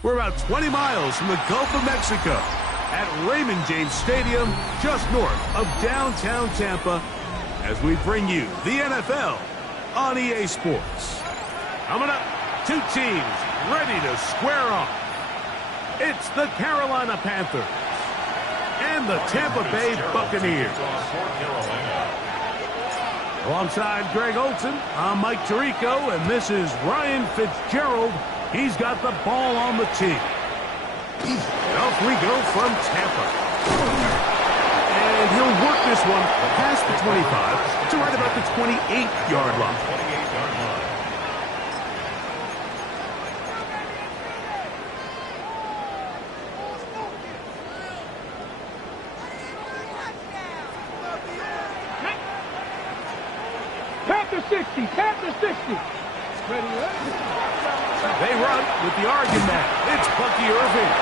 We're about 20 miles from the Gulf of Mexico at Raymond James Stadium, just north of downtown Tampa, as we bring you the NFL on EA Sports. Coming up, two teams ready to square off. It's the Carolina Panthers and the Tampa Bay Buccaneers. Alongside Greg Olson, I'm Mike Tirico, and this is Ryan Fitzgerald. He's got the ball on the tee. Off we go from Tampa. And he'll work this one past the 25 to right about the 28-yard line. Panther 60, Panther 60. Ready, They run with the Oregon man. It's Bucky Irving.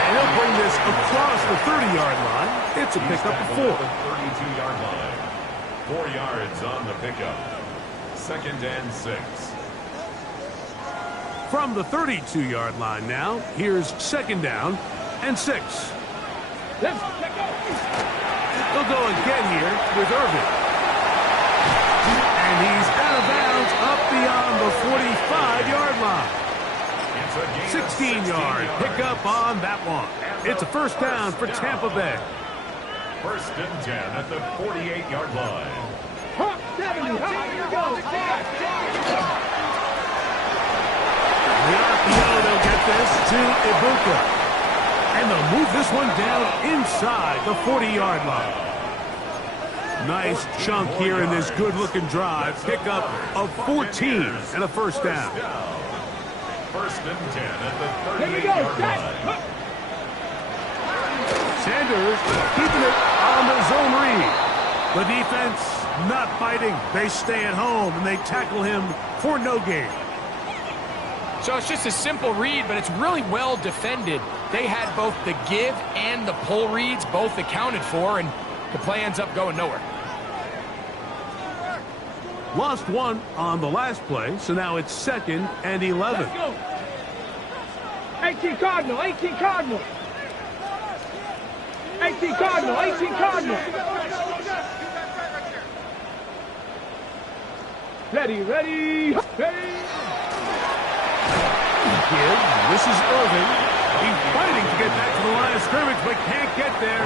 And he'll bring this across the 30-yard line. It's a pickup of 4. 32-yard line. 4 yards on the pickup. 2nd and 6. From the 32-yard line now, here's 2nd down and 6. Let's check out. They'll go again here with Irving. And he's out of bounds up beyond the 45-yard line. 16-yard pickup on that one. It's a first down for Tampa Bay. 1st and 10 at the 48-yard line. 70, here we go. The RPO, they'll get this to Ibuka. And they'll move this one down inside the 40-yard line. Nice chunk here in this good-looking drive. Pickup of 14 and a first down. 1st and 10 at the Here we go. 38-yard line. Sanders keeping it on the zone read. The defense not biting. They stay at home, and they tackle him for no gain. So it's just a simple read, but it's really well defended. They had both the give and the pull reads both accounted for, and the play ends up going nowhere. Lost one on the last play, so now it's 2nd and 11. Let's go. 18 Cardinal, 18 Cardinal. 18 Cardinal, 18 Cardinal. Ready, ready, ready. This is Irving. He's fighting to get back to the line of scrimmage, but can't get there.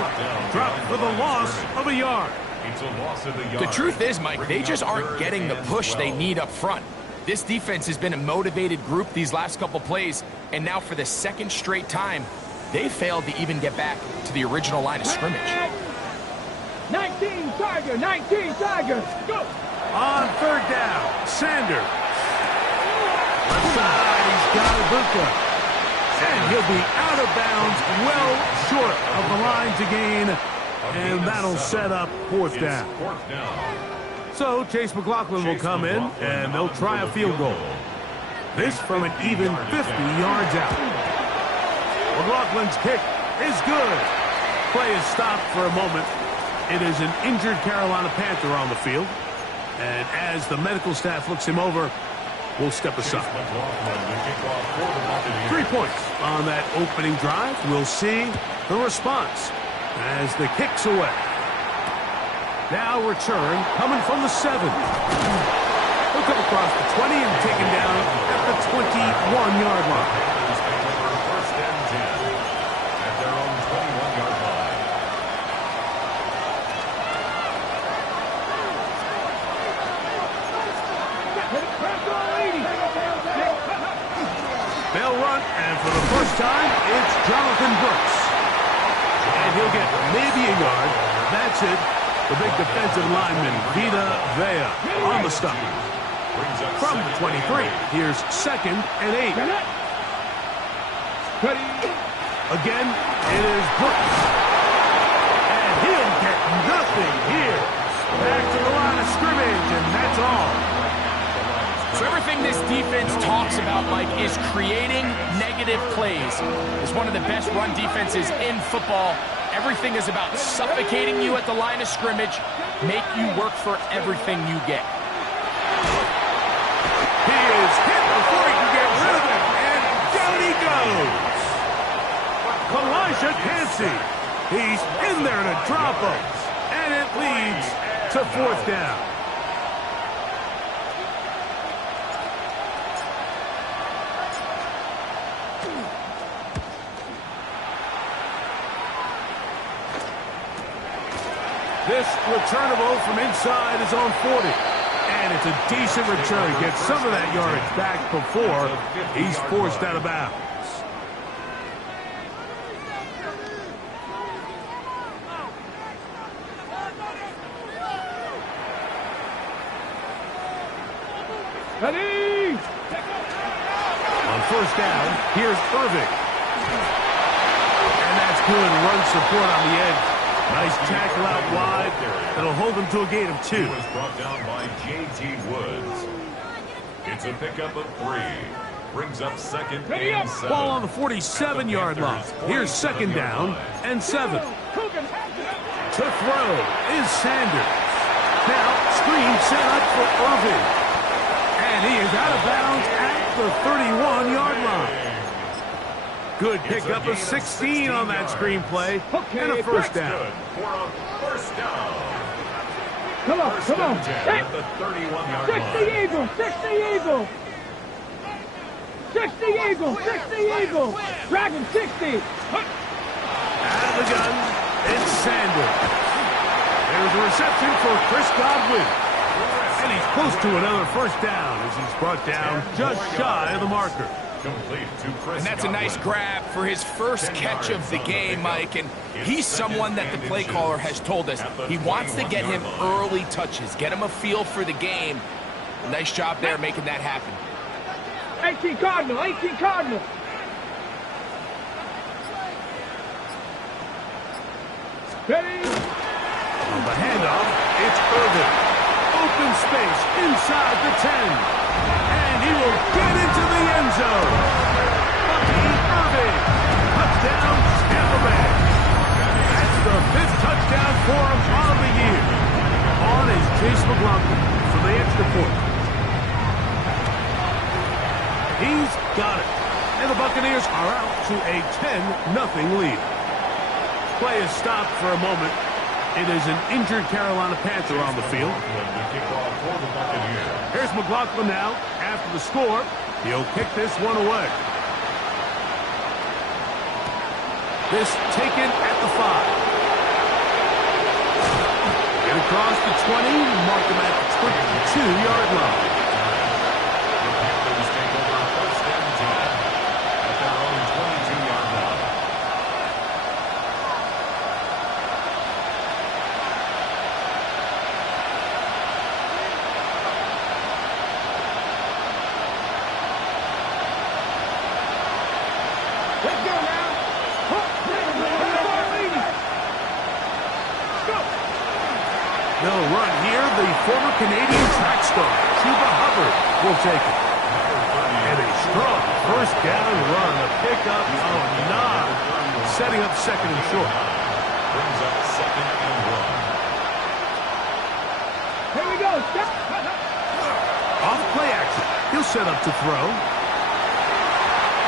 Dropped for the loss of a yard. It's a loss of the yard. The truth is, Mike, they just aren't getting the push they need up front. This defense has been a motivated group these last couple plays, and now for the 2nd straight time, they failed to even get back to the original line of scrimmage. 19 Tiger, 19 Tiger. Go. On 3rd down, Sanders. Left side, he's got Ibuka. And he'll be out of bounds, well short of the line to gain. And that'll set up 4th down. So Chase McLaughlin will come in, and they'll try a field goal. This from an even 50 yards out. McLaughlin's kick is good. Play is stopped for a moment. It is an injured Carolina Panther on the field. And as the medical staff looks him over, we'll step aside. 3 points on that opening drive. We'll see the response as the kick's away. Now return coming from the 7. He'll come across the 20 and taken down at the 21-yard line. 1st and 10 at their own 21-yard line. They'll run, and for the first time, it's Jonathan Brooks. And he'll get maybe a yard. That's it. The big defensive lineman, Vita Vea, on the stop. From the 23, here's 2nd and 8. Ready. Again, it is Brooks. And he'll get nothing here. Back to the line of scrimmage, and that's all. So everything this defense talks about, Mike, is creating negative plays. It's one of the best run defenses in football. Everything is about suffocating you at the line of scrimmage, make you work for everything you get. He is hit before he can get rid of it, and down he goes. can't see. He's in there to drop him. And it leads to 4th down. This returnable from inside is on 40. And it's a decent return. Gets some of that yardage back before he's forced out of bounds. Ready! On 1st down, here's Irving. And that's good run support on the edge. Nice tackle out wide. That'll hold him to a gain of 2. He was brought down by J.T. Woods. It's a pickup of 3. Brings up 2nd and 7. Ball on the 47-yard line. Here's 2nd down and 7. To throw is Sanders. Now, screen set up for Irving. And he is out of bounds at the 31-yard line. Good pickup of 16 on that screenplay, and a 1st down. For a 1st down. Come on, come on. At the 31-yard 60 Eagle, 60 Eagle. 60 Eagle, 60 Eagle. Dragon 60. Out of the gun, it's Sanders. There's a reception for Chris Godwin. And he's close to another 1st down as he's brought down just shy of the marker. Complete to Chris And that's a nice grab for his first catch of the game, Mike. And he's someone that the play caller has told us he wants to get him early touches, get him a feel for the game. Nice job there making that happen. 18 Cardinal, 18 Cardinal. Ready? On the handoff, it's Irving. Open space inside the 10. And he will get into the end zone. Bucky Irving. Touchdown, Tampa Bay. That's the 5th touchdown for him on the year. On is Chase McLaughlin for the extra point. He's got it. And the Buccaneers are out to a 10-0 lead. Play is stopped for a moment. It is an injured Carolina Panther on the field. Here's McLaughlin now. After the score, he'll kick this one away. This taken at the 5. Get across the 20, mark him at the 22-yard line. They'll run here. The former Canadian track star, Chuba Hubbard, will take it. And a strong 1st down run. A pickup of 9. Setting up 2nd and short. Brings up 2nd and 1. Here we go. Step. Off play action. He'll set up to throw.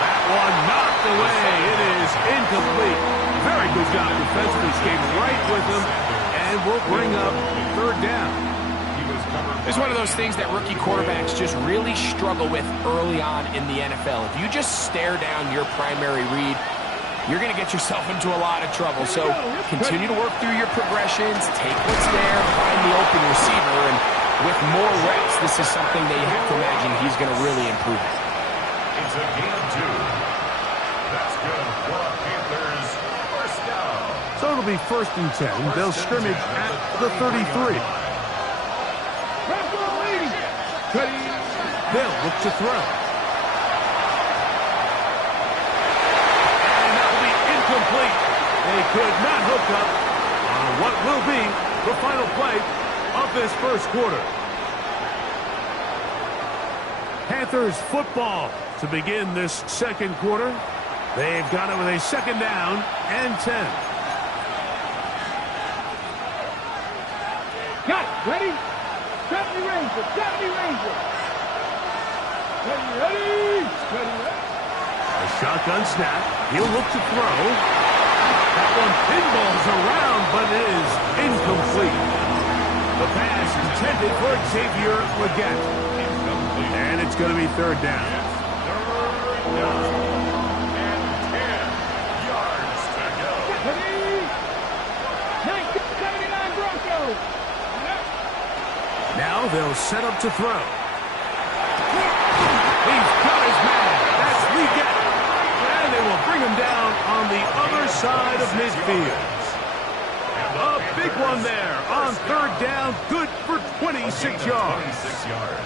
That one knocked away. It is incomplete. Very good job defensively. Came right with him. And we'll bring up 3rd down. It's one of those things that rookie quarterbacks just really struggle with early on in the NFL. If you just stare down your primary read, you're going to get yourself into a lot of trouble. So continue to work through your progressions, take what's there, find the open receiver, and with more reps, this is something that you have to imagine he's going to really improve. It's a gain of 2. That's good for a Panthers 1st down. So it'll be 1st and 10. They'll scrimmage at the 33. They'll look to throw. And that will be incomplete. They could not hook up on what will be the final play of this 1st quarter. Panthers football to begin this 2nd quarter. They've got it with a 2nd down and 10. Got it. Ready? 70 Ranger. 70 Ranger. Ready. A shotgun snap. He'll look to throw. That one pinballs around, but it is incomplete. The pass intended for Xavier Legette. And it's going to be third down. Third down. And 10 yards to go. 1979 Broncos. Now they'll set up to throw. He's got his man. That's Legette. And they will bring him down on the other side of midfield. A big one there on third down. Good for 26 yards. 26 yards.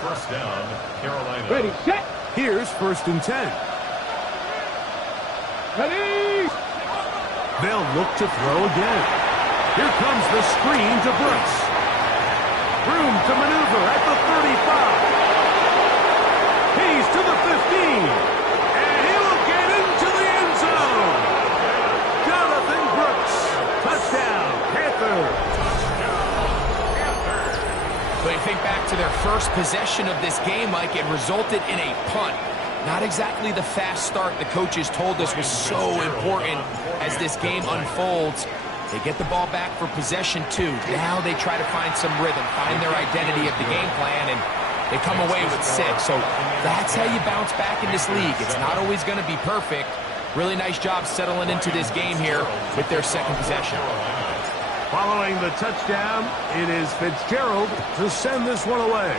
First down, Carolina. Ready, set. Here's first and 10. Ready. They'll look to throw again. Here comes the screen to Brooks. Room to maneuver at the 35. He's to the 15. And he will get into the end zone. Jonathan Brooks. Touchdown, Panthers. But you think back to their first possession of this game, Mike, it resulted in a punt. Not exactly the fast start the coaches told us was so important as this game unfolds. They get the ball back for possession two. Now they try to find some rhythm, find their identity of the game plan, and they come away with 6. So that's how you bounce back in this league. It's not always going to be perfect. Really nice job settling into this game here with their second possession. Following the touchdown, it is Fitzgerald to send this one away.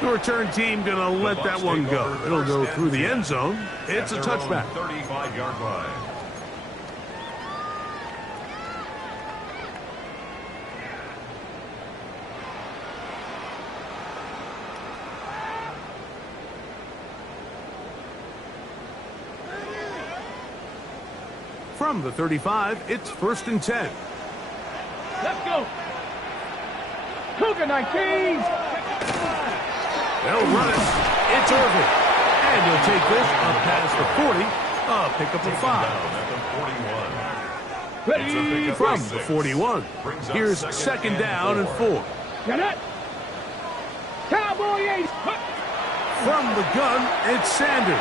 The return team going to let that one go. It'll go through the end zone. It's a touchback. 35-yard line. From the 35, it's first and 10. Let's go. Cougar 19. They'll run it. It's Irvin. And he'll take this up past the 40. Pick up a 5. Ready. From the 41. Here's second down and 4. Get it. Cowboy 8. From the gun, it's Sanders.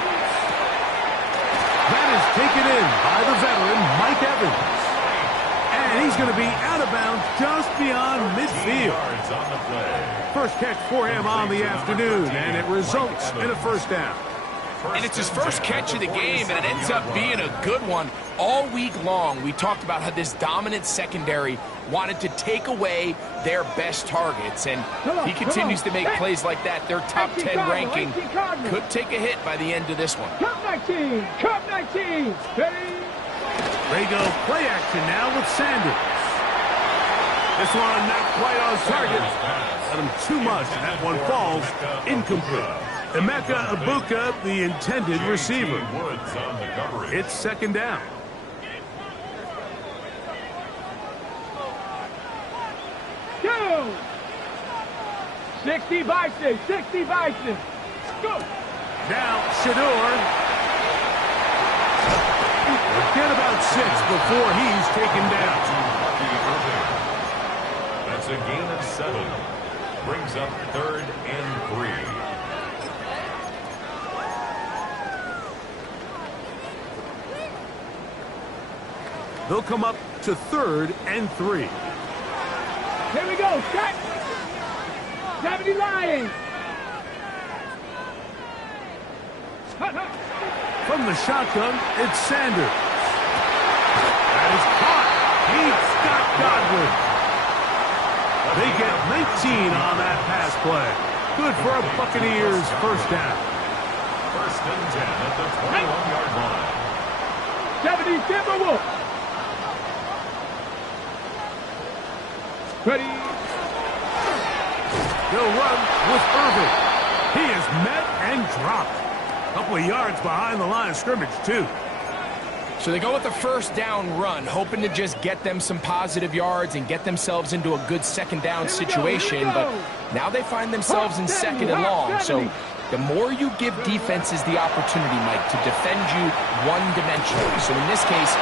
That is taken in by the veteran, Mike Evans. And he's going to be out of bounds just beyond midfield. First catch for him on the afternoon, and it results in a first down. And it's his first catch of the game, and it ends up being a good one. All week long, we talked about how this dominant secondary wanted to take away their best targets, and he continues to make plays like that. Their top 10 ranking could take a hit by the end of this one. Cup 19. Cup 19. Ready. They go play action now with Sanders. This one not quite on target. Got him too much, and that one falls incomplete. Emeka Ibuka, the intended receiver. It's second down. Go. 60 Bison. 60 Bison. Go. Now Shador. Forget about 6 before he's taken down. That's a gain of 7. Brings up third and 3. They'll come up to third and 3. Here we go. Set. 70 Lions. From the shotgun, it's Sanders. That is caught. He's got Godwin. They get 19 on that pass play. Good for a Buccaneers first down. First and 10 at the 21-yard line. 70 Timberwolves. Ready. They'll run with Irvin. He is met and dropped. A couple of yards behind the line of scrimmage, too. So they go with the first down run, hoping to just get them some positive yards and get themselves into a good second down situation. But now they find themselves in second and long. So the more you give defenses the opportunity, Mike, to defend you one-dimensionally. So in this case,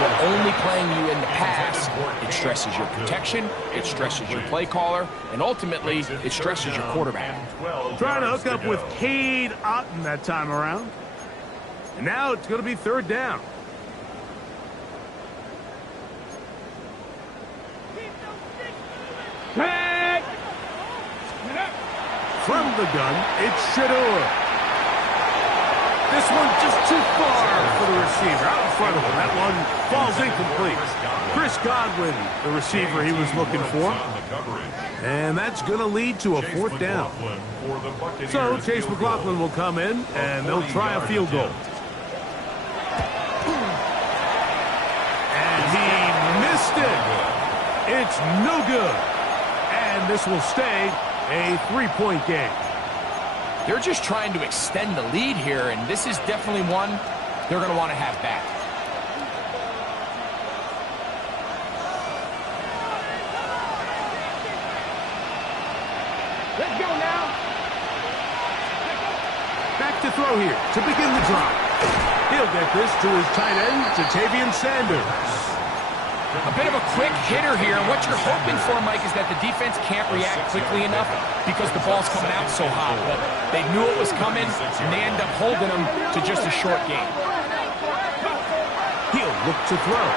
we're only playing you in the pass. It stresses your protection, it stresses your play caller, and ultimately, it stresses your quarterback. Trying to hook up with Cade Otton that time around. And now it's going to be third down. Tag! From the gun, it's Shador. This one just too far for the receiver. Out in front of him. That one falls incomplete. Chris Godwin, the receiver he was looking for. And that's going to lead to a fourth down. So Chase McLaughlin will come in, and they'll try a field goal. And he missed it. It's no good. And this will stay a 3-point game. They're just trying to extend the lead here, and this is definitely one they're going to want to have back. Let's go now. Back to throw here to begin the drive. He'll get this to his tight end, Ja'Tavion Sanders. A bit of a quick hitter here, and what you're hoping for, Mike, is that the defense can't react quickly enough because the ball's coming out so hot. But they knew it was coming, and they end up holding them to just a short game. He'll look to throw.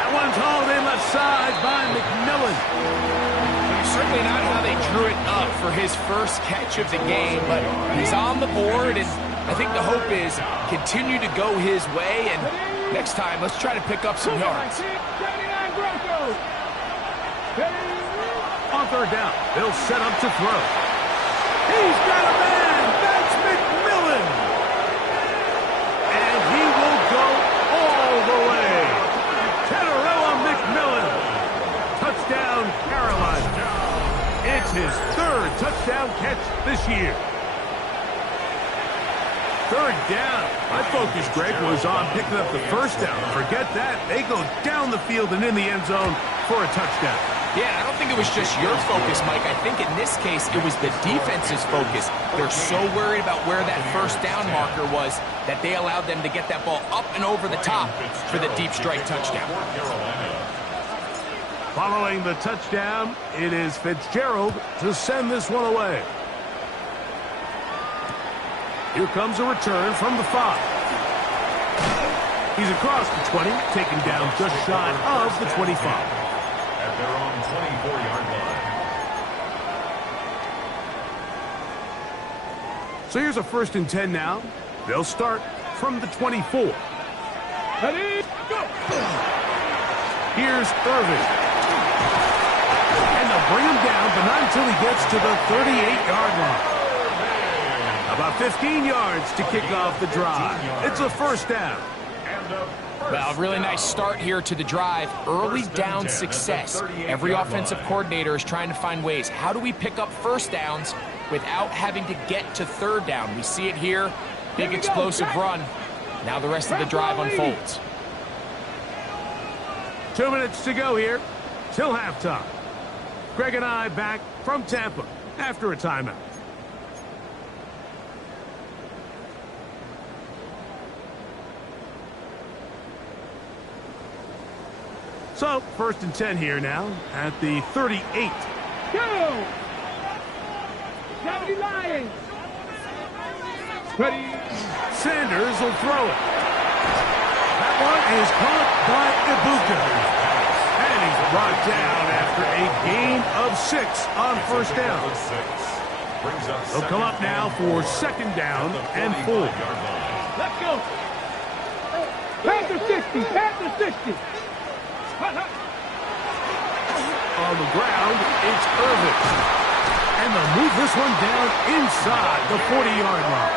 That one's hauled in left side by McMillan. Certainly not how they drew it up for his first catch of the game, but he's on the board, and I think the hope is continue to go his way, and next time, let's try to pick up some yards. On third down, they'll set up to throw. He's got a man. That's McMillan. And he will go all the way. Tenerella McMillan. Touchdown, Carolina. It's his third touchdown catch this year. Third down. My focus, Greg, was on picking up the first down. Forget that. They go down the field and in the end zone for a touchdown. Yeah, I don't think it was just your focus, Mike. I think in this case, it was the defense's focus. They're so worried about where that first down marker was that they allowed them to get that ball up and over the top for the deep strike touchdown. Following the touchdown, it is Fitzgerald to send this one away. Here comes a return from the 5. He's across the 20, taken down just shy of the 25. At their own 24-yard line. So here's a 1st and 10 now. They'll start from the 24. Ready, go! Here's Irving. And they'll bring him down, but not until he gets to the 38-yard line. About 15 yards to kick off the drive. It's a first down. Well, a really nice start here to the drive. Early down success. Every offensive coordinator is trying to find ways. How do we pick up first downs without having to get to third down? We see it here. Big explosive run. Now the rest of the drive unfolds. 2 minutes to go here till halftime. Greg and I back from Tampa after a timeout. So, 1st and 10 here now at the 38. Go! 70 Lions! Ready? Sanders will throw it. That one is caught by Ibuka. And he's brought down after a gain of 6 on first down. They'll come up now for 2nd down and 4. Let's go! Panthers 60! Panthers 60! On the ground, it's Irving. And they'll move this one down inside the 40-yard line.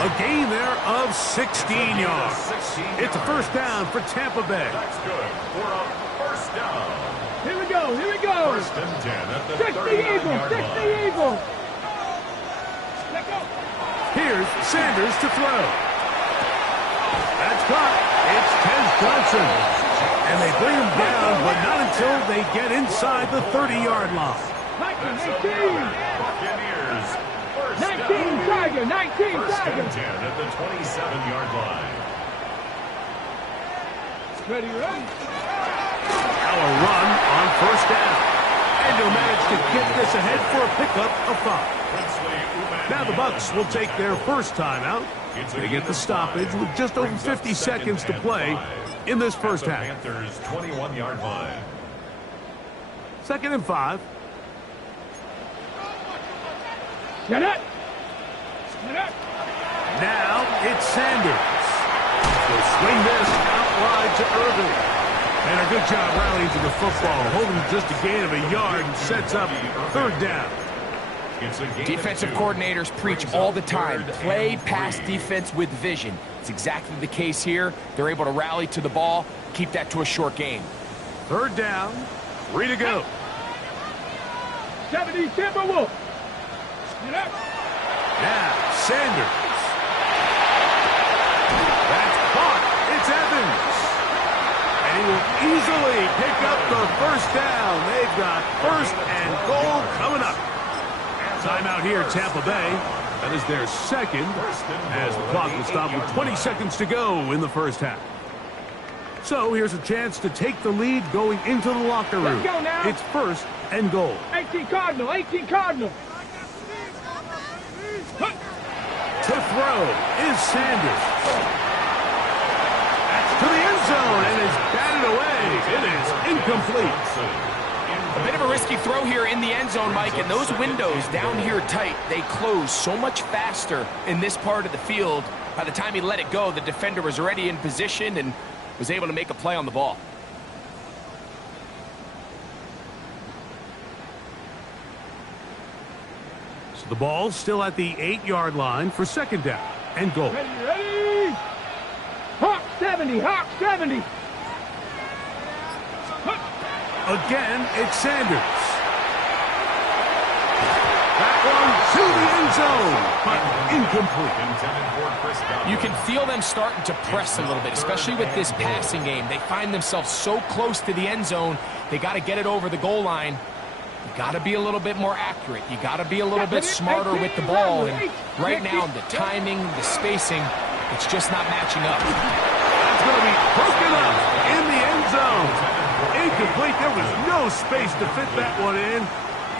A gain there of 16 yards. It's a first down for Tampa Bay. That's good for a first down. Here we go, here we go. 1st and 10 at the 60 Eagles, 60 Eagles. Let's go. Here's Sanders to throw. That's caught. It's Tez Johnson. And they bring him down, but not until they get inside the 30-yard line. 19, Buccaneers. 19, Tiger, 19, First Tiger. and 10 at the 27-yard line. Ready, ready. Now a run on first down. And he'll manage to get this ahead for a pickup of 5. Now the Bucs will take their first timeout. They get the stoppage with just over 50 seconds to play in this first half. Panthers 21-yard line. 2nd and 5. Get it. Get it. Now it's Sanders. They'll swing this out wide to Irving. And a good job rallying to the football, holding just a gain of a yard and sets up 3rd down. Defensive coordinators preach all the time, play pass defense with vision. It's exactly the case here. They're able to rally to the ball, keep that to a short game. 3rd down, 3 to go. 70 Timberwolves. Get up. Now, Sanders. That's caught. It's Evans. And he will easily pick up the 1st down. They've got 1st and goal coming up. Timeout here, Tampa Bay. That is their 2nd, as the clock will stop with 20 seconds to go in the first half. So here's a chance to take the lead going into the locker room. Let's go now. It's 1st and goal. 18 Cardinal, 18 Cardinal. To throw is Sanders. That's to the end zone and is batted away. It is incomplete. A bit of a risky throw here in the end zone, Mike, and those windows down here tight, they close so much faster in this part of the field. By the time he let it go, the defender was already in position and was able to make a play on the ball. So the ball's still at the 8-yard line for 2nd down and goal. Ready, ready. Hawk 70, Hawk 70. Again, it's Sanders. That one to the end zone, but incomplete. You can feel them starting to press a little bit, especially with this passing game. They find themselves so close to the end zone, they got to get it over the goal line. You got to be a little bit more accurate. You got to be a little bit smarter with the ball. And right now, the timing, the spacing, it's just not matching up. That's going to be broken up in the end zone. Incomplete. There was no space to fit that one in.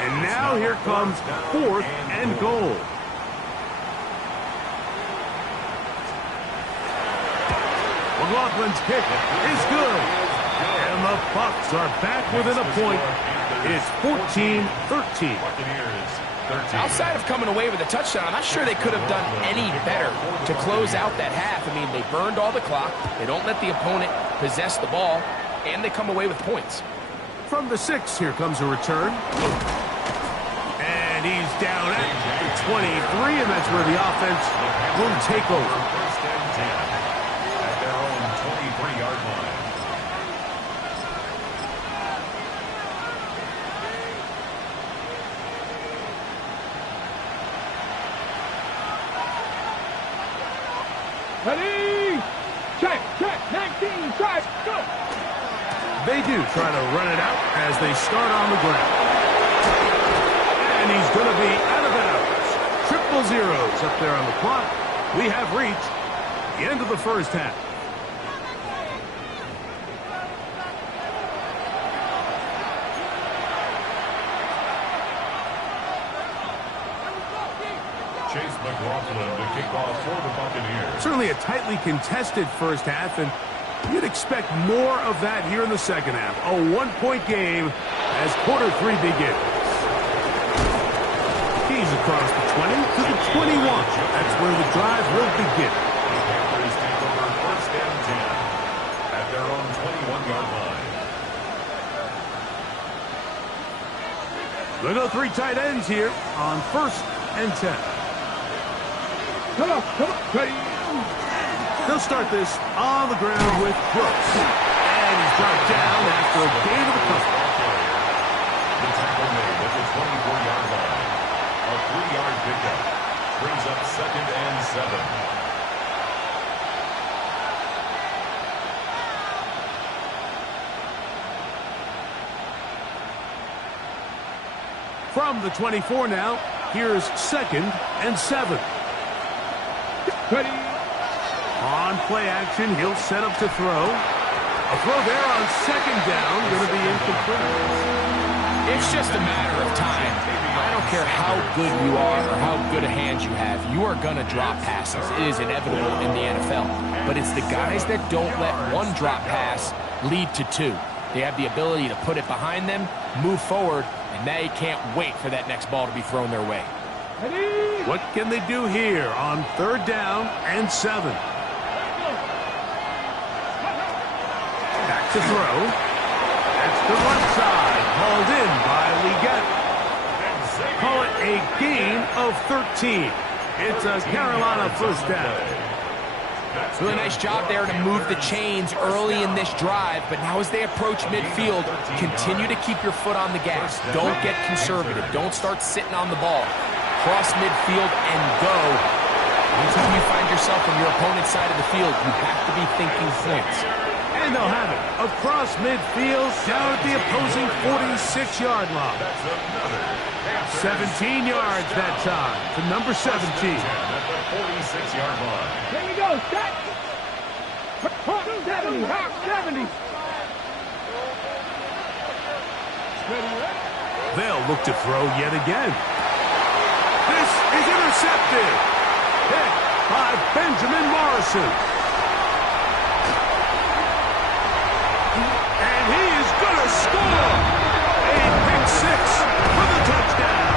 And now here comes 4th and goal. McLaughlin's kick is good. And the Bucs are back within a point. It's 14-13. Outside of coming away with a touchdown, I'm not sure they could have done any better to close out that half. I mean, they burned all the clock. They don't let the opponent possess the ball, and they come away with points. From the 6, here comes a return. And he's down at the 23, and that's where the offense will take over. 1st and 10 at their own 23-yard line. Ready. Check, check, 19, try, go. They do try to run it out as they start on the ground. And he's going to be out of bounds. Triple zeros up there on the clock. We have reached the end of the first half. Chase McLaughlin to kick off for the Buccaneers. Certainly a tightly contested first half, and you'd expect more of that here in the second half. A one-point game as quarter 3 begins. He's across the 20 to the 21. That's where the drive will begin. The Panthers take over 1st and 10 at their own 21-yard line. We'll go 3 tight ends here on 1st and 10. Come on, ready. They'll start this on the ground with Brooks. And he's brought down after a gain of a couple. The tackle made at the 24-yard line. A 3-yard pickup brings up 2nd and 7. From the 24 now, here's 2nd and 7. Ready. On play action, he'll set up to throw. A throw there on 2nd down, going to be incomplete. It's just a matter of time. I don't care how good you are or how good a hand you have. You are going to drop passes. It is inevitable in the NFL. But it's the guys that don't let one drop pass lead to two. They have the ability to put it behind them, move forward, and they can't wait for that next ball to be thrown their way. What can they do here on 3rd down and 7? Back to throw. That's the right side, hauled in by Leggett. Call it a gain of 13. It's a Carolina first down. Really nice job there to move the chains early in this drive, but now as they approach midfield, continue to keep your foot on the gas. Don't get conservative. Don't start sitting on the ball. Cross midfield and go. Anytime you find yourself on your opponent's side of the field, you have to be thinking points. And they'll have it across midfield, down at the opposing 46-yard line. 17 yards that time to number 17. At the 46-yard line. Here we go, set. 70, hot 70. They'll look to throw yet again. This is intercepted. Hit by Benjamin Morrison. And he is going to score. A pick six for the touchdown.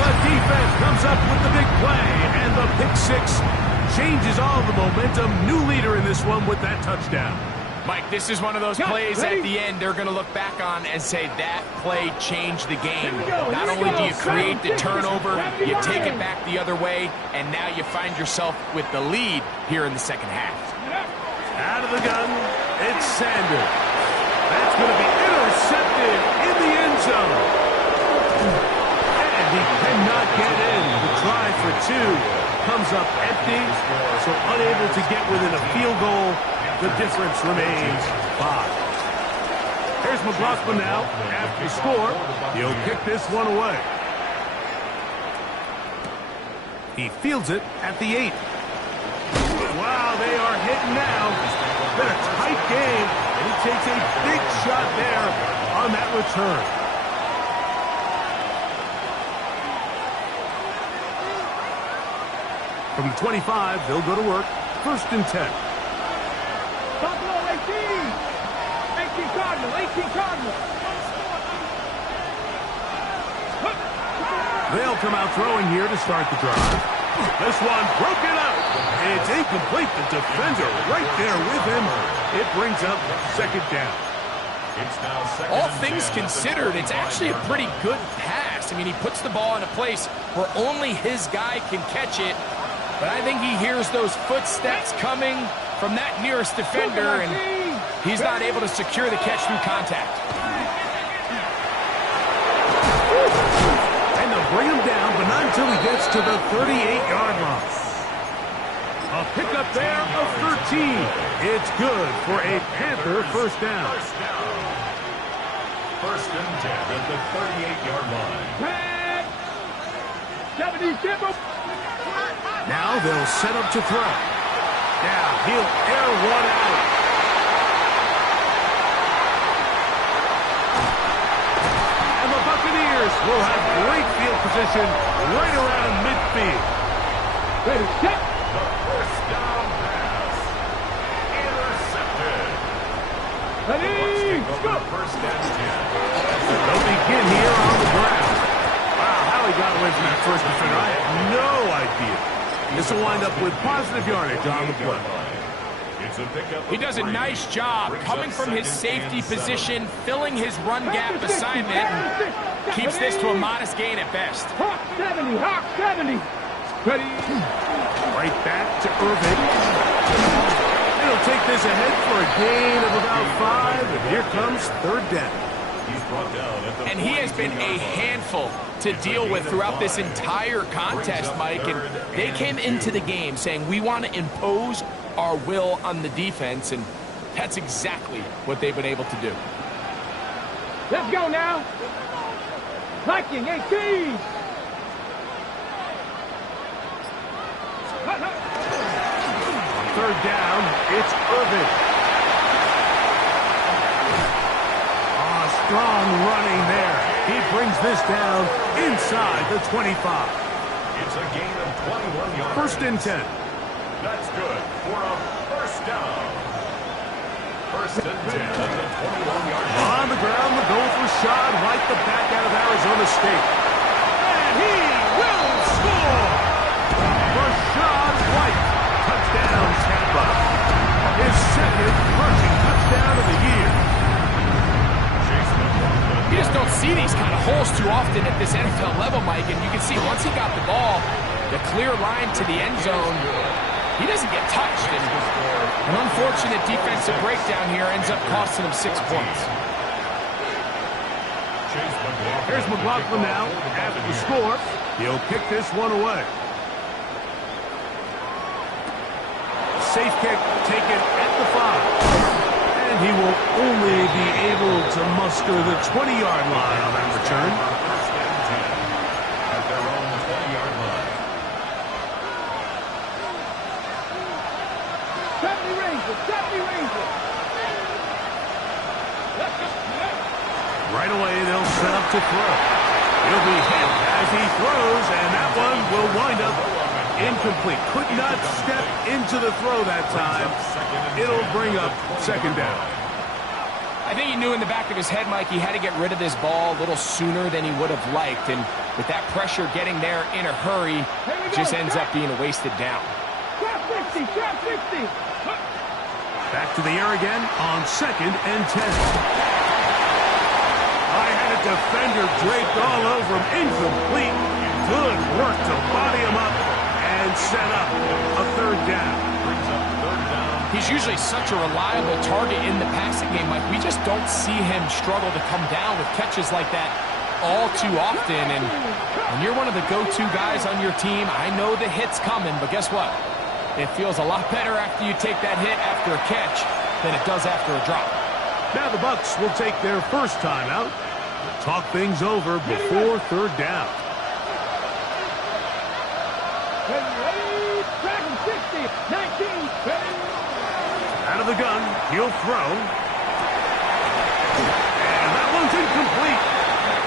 The defense comes up with the big play, and the pick six changes all the momentum. New leader in this one with that touchdown. Mike, this is one of those plays at the end they're going to look back on and say that play changed the game. Not only do you create the turnover, you take it back the other way, and now you find yourself with the lead here in the second half. Out of the gun, it's Sanders. That's going to be intercepted in the end zone. And he cannot get in. The try for two comes up empty, so unable to get within a field goal. The difference remains 5. Here's McLaughlin now. After the score, he'll kick this one away. He fields it at the 8. Wow, they are hitting now. Been a tight game, and he takes a big shot there on that return. From the 25, they'll go to work. 1st and 10. Buffalo 18. 18 Cardinal, 18 Cardinal. They'll come out throwing here to start the drive. This one broken up. It's incomplete. The defender right there with him. It brings up 2nd down. It's now 2nd All and things 10. considered, it's actually a pretty good pass. I mean, he puts the ball in a place where only his guy can catch it. But I think he hears those footsteps coming from that nearest defender, and he's not able to secure the catch through contact. And they'll bring him down, but not until he gets to the 38-yard line. A pickup there of 13. It's good for a Panther first down. 1st and 10 at the 38-yard line. 70 Kimble. Now they'll set up to throw. Now he'll air one out. And the Buccaneers will have great field position right around midfield. Ready, set. The first down pass. Intercepted. Ready, Over go. 1st and 10. They'll begin here on the ground. Wow, how he got away from that first defender, I have no idea. This will wind up with positive yardage on the play. He does a nice job coming from his safety position, filling his run gap assignment, and keeps this to a modest gain at best. Hawk 70, Hawk 70. Ready. Right back to Irvin. He'll take this ahead for a gain of about 5, and here comes 3rd down. And he has been a handful to deal with throughout this entire contest, Mike. And they came into the game saying, we want to impose our will on the defense, and that's exactly what they've been able to do. Let's go now. Viking 18. On 3rd down, it's Irvin. strong running there. He brings this down inside the 25. It's a gain of 21 yards. First and 10. That's good for a first down. First and 10 at the 21-yard line. On the ground, the goal for Rashad White, the back out of Arizona State. And he will score! Rashad White, touchdown Tampa. His second rushing touchdown of the year. You just don't see these kind of holes too often at this NFL level, Mike, and you can see once he got the ball, the clear line to the end zone, he doesn't get touched. And an unfortunate defensive breakdown here ends up costing him 6 points. Here's McLaughlin now after the score. He'll kick this one away. Safe kick taken at the 5. And he will only be able to muster the 20-yard line on that return. First and 10 at their own 20-yard line. 70 Rangers, 70 Rangers. Right away, they'll set up to throw. He'll be hit as he throws, and that one will wind up incomplete. Could not step into the throw that time. It'll bring up second down. I think he knew in the back of his head, Mike, he had to get rid of this ball a little sooner than he would have liked. And with that pressure getting there in a hurry, just ends up being a wasted down. Trap 60, trap 60. Back to the air again on second and 10. I had a defender draped all over him. Incomplete. Good work to body him up and set up a third down. Brings up third down. He's usually such a reliable target in the passing game, Mike. We just don't see him struggle to come down with catches like that all too often. And when you're one of the go-to guys on your team, I know the hit's coming, but guess what? It feels a lot better after you take that hit after a catch than it does after a drop. Now the Bucs will take their first time out. Talk things over before third down. Ready, track 60, 19, ready. Out of the gun, he'll throw. And that one's incomplete.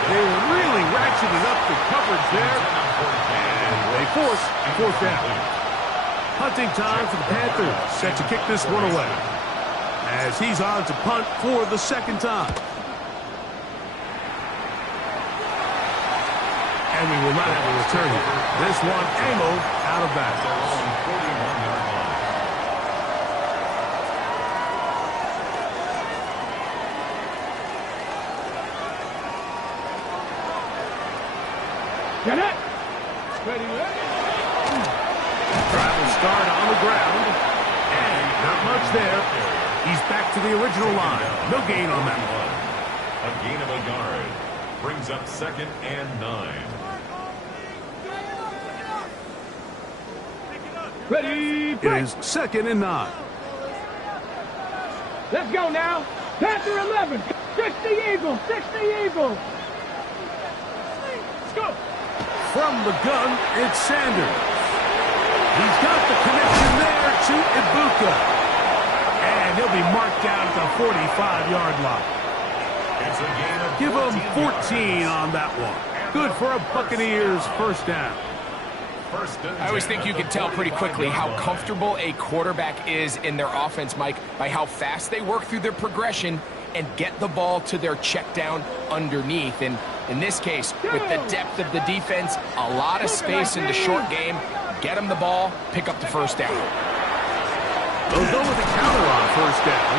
They really ratcheted up the coverage there. And they force fourth down. Punting time for the Panthers. Set to kick this one away. As he's on to punt for the second time. And we will not have a return here. This one angled out of bounds. Get it. Ready, ready. Drive will start on the ground. And not much there. He's back to the original line. No gain on that one. A gain of a yard. Brings up second and 9. Ready, It break. is second and 9. Let's go now. Panther 11, 60 Eagles, 60 Eagles. Let's go. From the gun, it's Sanders. He's got the connection there to Ibuka. And he'll be marked down at the 45-yard line. It's a gain of Give him 14 on that one. Good for a Buccaneers first down. I always think you can tell pretty quickly how comfortable a quarterback is in their offense, Mike, by how fast they work through their progression and get the ball to their check down underneath. And in this case, with the depth of the defense, a lot of space in the short game, get them the ball, pick up the first down. They'll go with a counter on first down.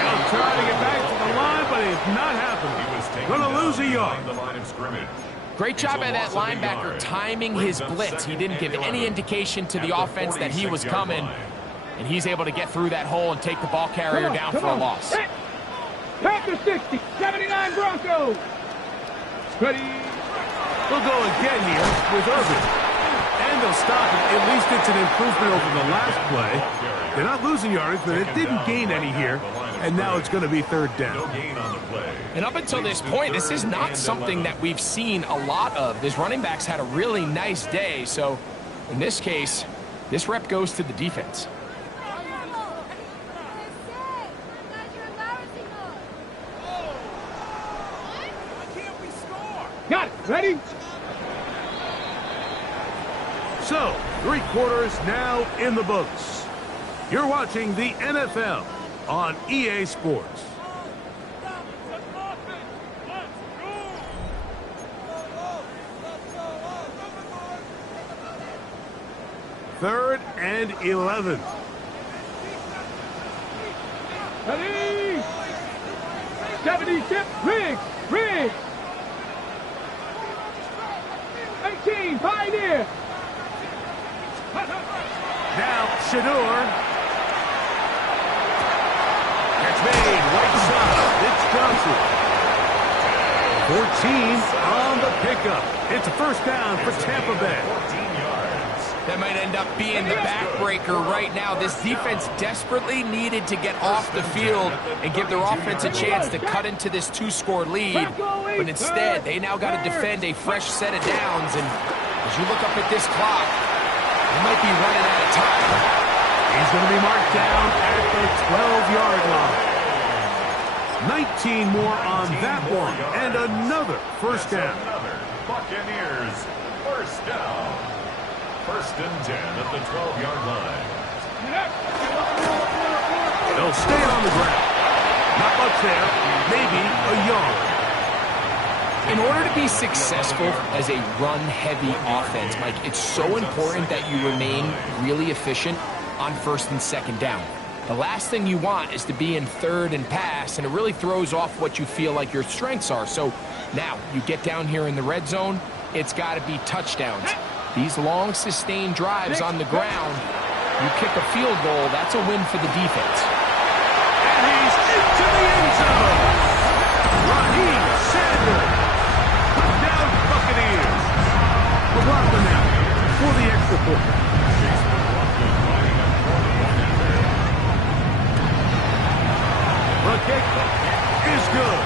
And I'm trying to get back to the line, but it's not happening. Going to lose a yard. The line of scrimmage. Great job by that linebacker timing his blitz. He didn't give any indication to the offense that he was coming. And he's able to get through that hole and take the ball carrier down for a loss. Packers 60, 79 Broncos. Ready. They'll go again here with Irvin. And they'll stop it. At least it's an improvement over the last play. They're not losing yards, but it didn't gain any here. And now it's going to be third down. No gain on the play. And up until this point, this is not something that we've seen a lot of. These running backs had a really nice day. So in this case, this rep goes to the defense. Ready? So, 3 quarters now in the books. You're watching the NFL on EA Sports. Third and 11. Ready? 70 tip. Riggs. Riggs. 18. Pioneer. Now, Shador. Catch made. Right side. It's Johnson. 14 on the pickup. It's a first down for Tampa Bay. 14 yards. That might end up being the backbreaker right now. This defense desperately needed to get off the field and give their offense a chance to cut into this 2-score lead. But instead, they now got to defend a fresh set of downs. And as you look up at this clock, they might be running out of time. He's going to be marked down at the 12-yard line. 19 more on that one, and another first down. Another Buccaneers first down. First and 10 at the 12-yard line. They'll stay on the ground. Not much there, maybe a yard. In order to be successful as a run-heavy offense, Mike, it's so important that you remain really efficient on first and second down. The last thing you want is to be in third and pass, and it really throws off what you feel like your strengths are. So now you get down here in the red zone, it's got to be touchdowns. These long, sustained drives on the ground, you kick a field goal, that's a win for the defense. And he's into the end zone. Raheem Sanders. Touchdown Buccaneers. McLaughlin now for the extra point. The kick is good.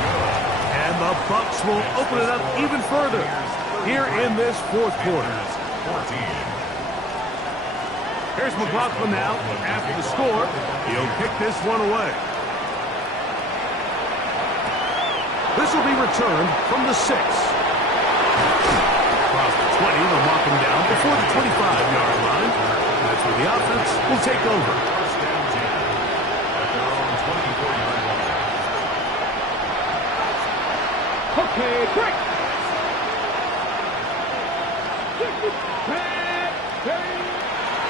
And the Bucs will open it up even further here in this fourth quarter. 14. Here's McLaughlin now. After the score, he'll kick this one away. This will be returned from the 6. Across the 20, they'll mark him down before the 25-yard line. That's where the offense will take over. First and 10 at their own 24-yard line. Okay, break.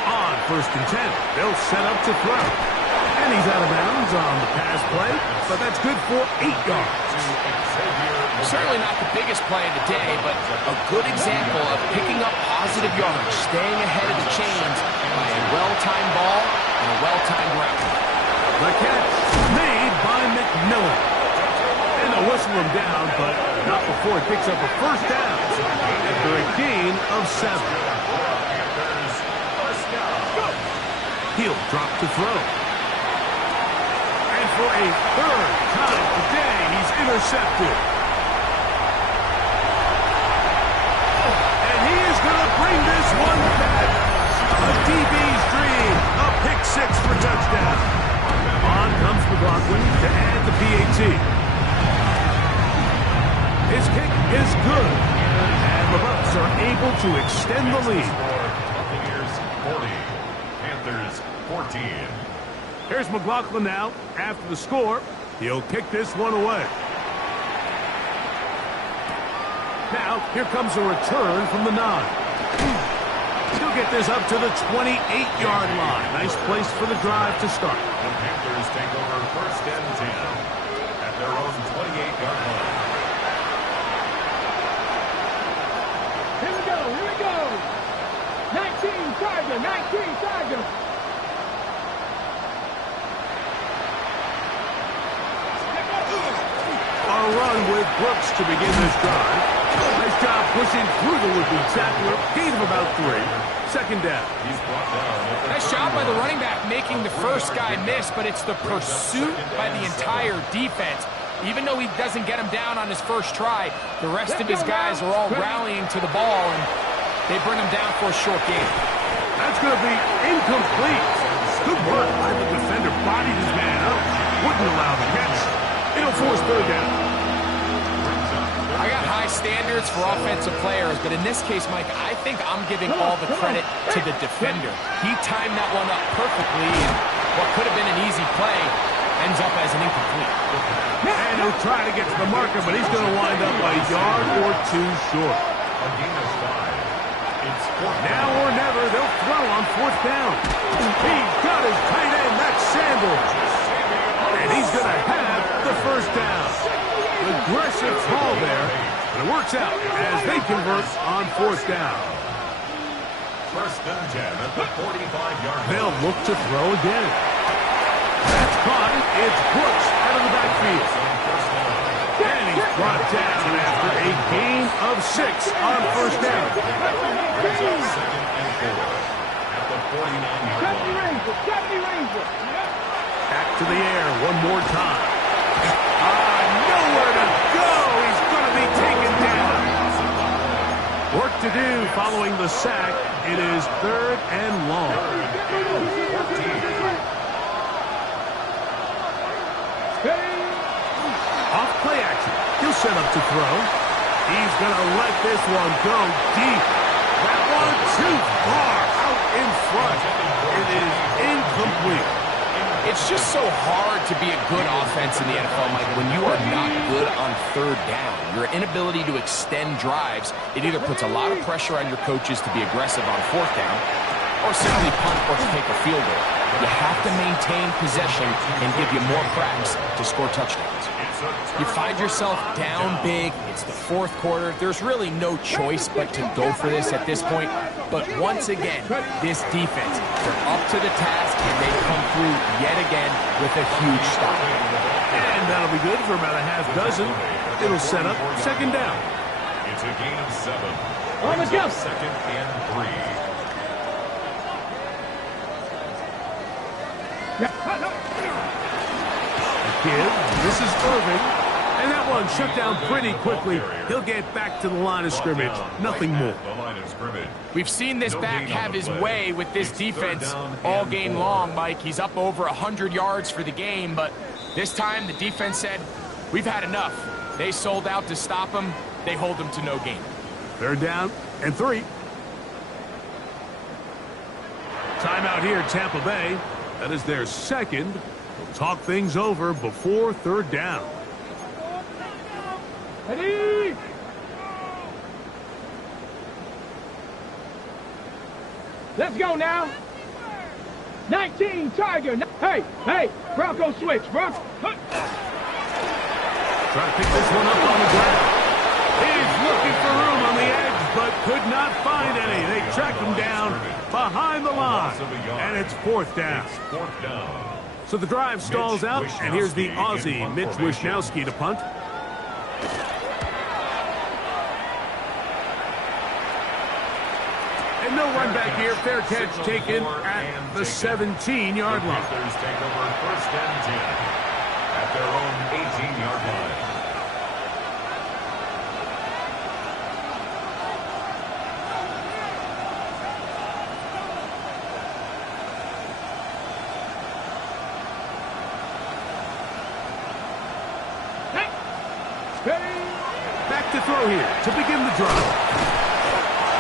On first and 10, they'll set up to throw. And he's out of bounds on the pass play, but that's good for 8 yards. Certainly not the biggest play of the day, but a good example of picking up positive yardage, staying ahead of the chains by a well-timed ball and a well-timed route. The catch made by McMillan. And they'll whistle him down, but not before he picks up a first down after a gain of 7. He'll drop to throw. And for a third time today, he's intercepted. And he is going to bring this one back. A DB's dream. A pick 6 for touchdown. On comes McLaughlin to add the PAT. His kick is good. And the Bucs are able to extend the lead. Buccaneers 40. Panthers 14. Here's McLaughlin now. After the score, he'll kick this one away. Now, here comes a return from the 9. He'll get this up to the 28-yard line. Nice place for the drive to start. The Panthers take over first and 10 at their own 28-yard line. Here we go, here we go. 19 Tiger, 19 Tiger. A run with Brooks to begin this drive. Nice job pushing through the would-be tackler. Gain of about 3. Second down. He's brought down. Nice job by the running back making the first guy miss, but it's the pursuit by the entire defense. Even though he doesn't get him down on his first try, the rest of his guys are all rallying to the ball, and they bring him down for a short gain. That's going to be incomplete. Good work by the defender. Bodied his man up. Wouldn't allow the catch. It'll force third down. I got high standards for offensive players, but in this case, Mike, I think I'm giving all the credit to the defender. He timed that one up perfectly, and what could have been an easy play ends up as an incomplete. And he'll try to get to the marker, but he's going to wind up a yard or two short. A gain of 5. It's 4th Now down. or never, they'll throw on 4th down. He's got his tight end, that's Sanders. And he's going to have the 1st down. Aggressive call there, but it works out as they convert on 4th down. 1st and 10 at the 45-yard line. They'll look to throw again. That's caught. It's bucs out of the backfield. And he's brought down after a gain of 6 on 1st down. Brings up 2nd and 4 at the 49-yard line. Back to the air one more time. Nowhere to go. He's going to be taken down. Work to do following the sack. It is 3rd and long. Off play action. He'll set up to throw. He's going to let this one go deep. That one too far out in front. It is incomplete. It's just so hard to be a good offense in the NFL, Mike, when you are not good on 3rd down. Your inability to extend drives, it either puts a lot of pressure on your coaches to be aggressive on 4th down or simply punt or to take a field goal. You have to maintain possession and give you more cracks to score touchdowns. You find yourself down big. It's the 4th quarter. There's really no choice but to go for this at this point. But once again, this defense, they're up to the task, and they come through yet again with a huge stop. And that'll be good for about a half dozen. It'll set up 2nd down. It's a gain of 7. On the go. 2nd and 3. Kid, this is Irving. And that one shut down pretty quickly. He'll get back to the line of scrimmage. Nothing more. The line of scrimmage. We've seen this back have his way with this defense all game long, Mike. He's up over 100 yards for the game, but this time the defense said, we've had enough. They sold out to stop him. They hold him to no gain. 3rd down and 3. Timeout here, Tampa Bay. That is their 2nd. They'll talk things over before 3rd down. Ready? Let's go now. 19 Tiger. Hey, Bronco switch, Bronco. Try to pick this one up on the ground. He's looking for room on the edge, but could not find any. They track him down behind the line, and it's 4th down. So the drive stalls out, and here's the Aussie, Mitch Wishnowsky, to punt. And no run back here. Fair catch taken at the 17-yard line. Panthers take over 1st and 10 at their own 18-yard line. Back to throw here to begin the drive.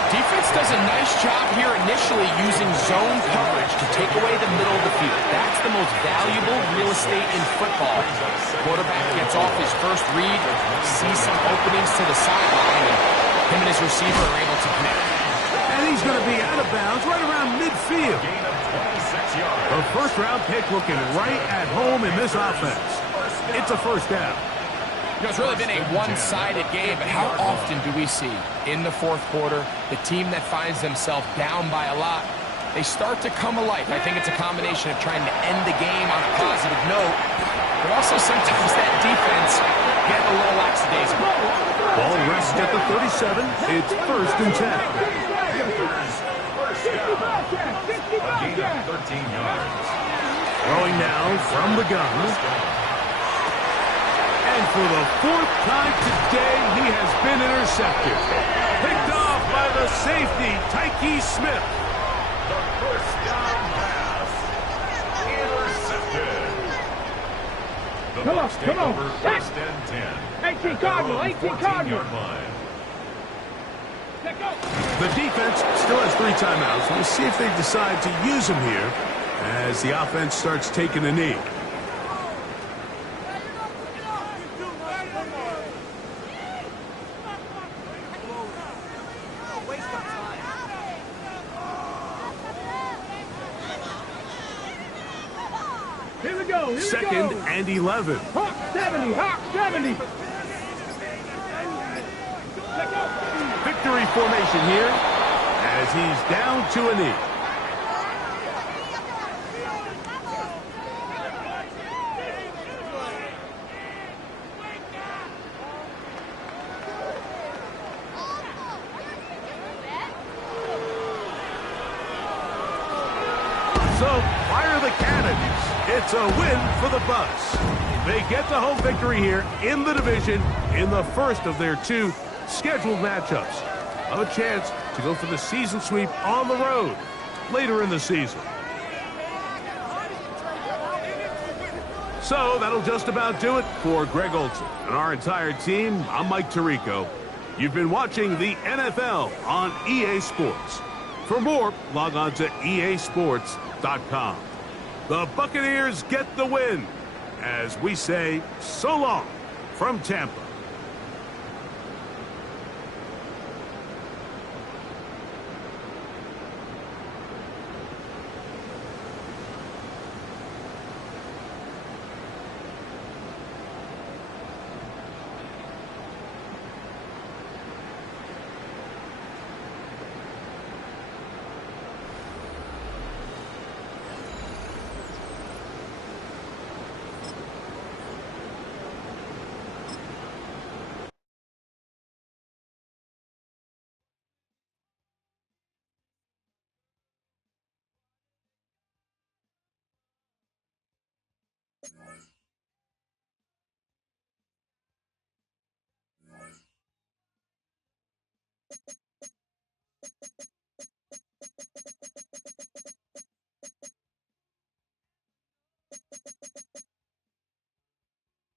Defense does a nice job here initially using zone coverage to take away the middle of the field. That's the most valuable real estate in football. Quarterback gets off his first read, sees some openings to the sideline, and him and his receiver are able to connect. And he's going to be out of bounds right around midfield. Gain of 26 yards. A first-round pick looking right at home in this offense. It's a 1st down. You know, it's really been a one-sided game, but how often do we see in the 4th quarter the team that finds themselves down by a lot, they start to come alive. I think it's a combination of trying to end the game on a positive note, but also sometimes that defense getting a little lackadaisical. Ball rests at the 37. It's 1st and 10. A gain of 13 yards. Throwing now from the gun. And for the 4th time today, he has been intercepted. Picked off by the safety, Tyke Smith. The 1st down pass. Intercepted. The Bucs take over 1st and 10. 18 Cardinal, 18 Cardinal. 14-yard line. The defense still has 3 timeouts. We'll see if they decide to use them here as the offense starts taking a knee. Here we go. Here Second we go. and 11. Hawk 70. Hawk 70. Victory formation here as he's down to a knee. So, fire the cannons. It's a win for the Bucs. They get the home victory here in the division in the first of their 2 scheduled matchups. A chance to go for the season sweep on the road later in the season. So that'll just about do it for Greg Olson and our entire team. I'm Mike Tirico. You've been watching the NFL on EA Sports. For more, log on to easports.com. The Buccaneers get the win as we say so long from Tampa.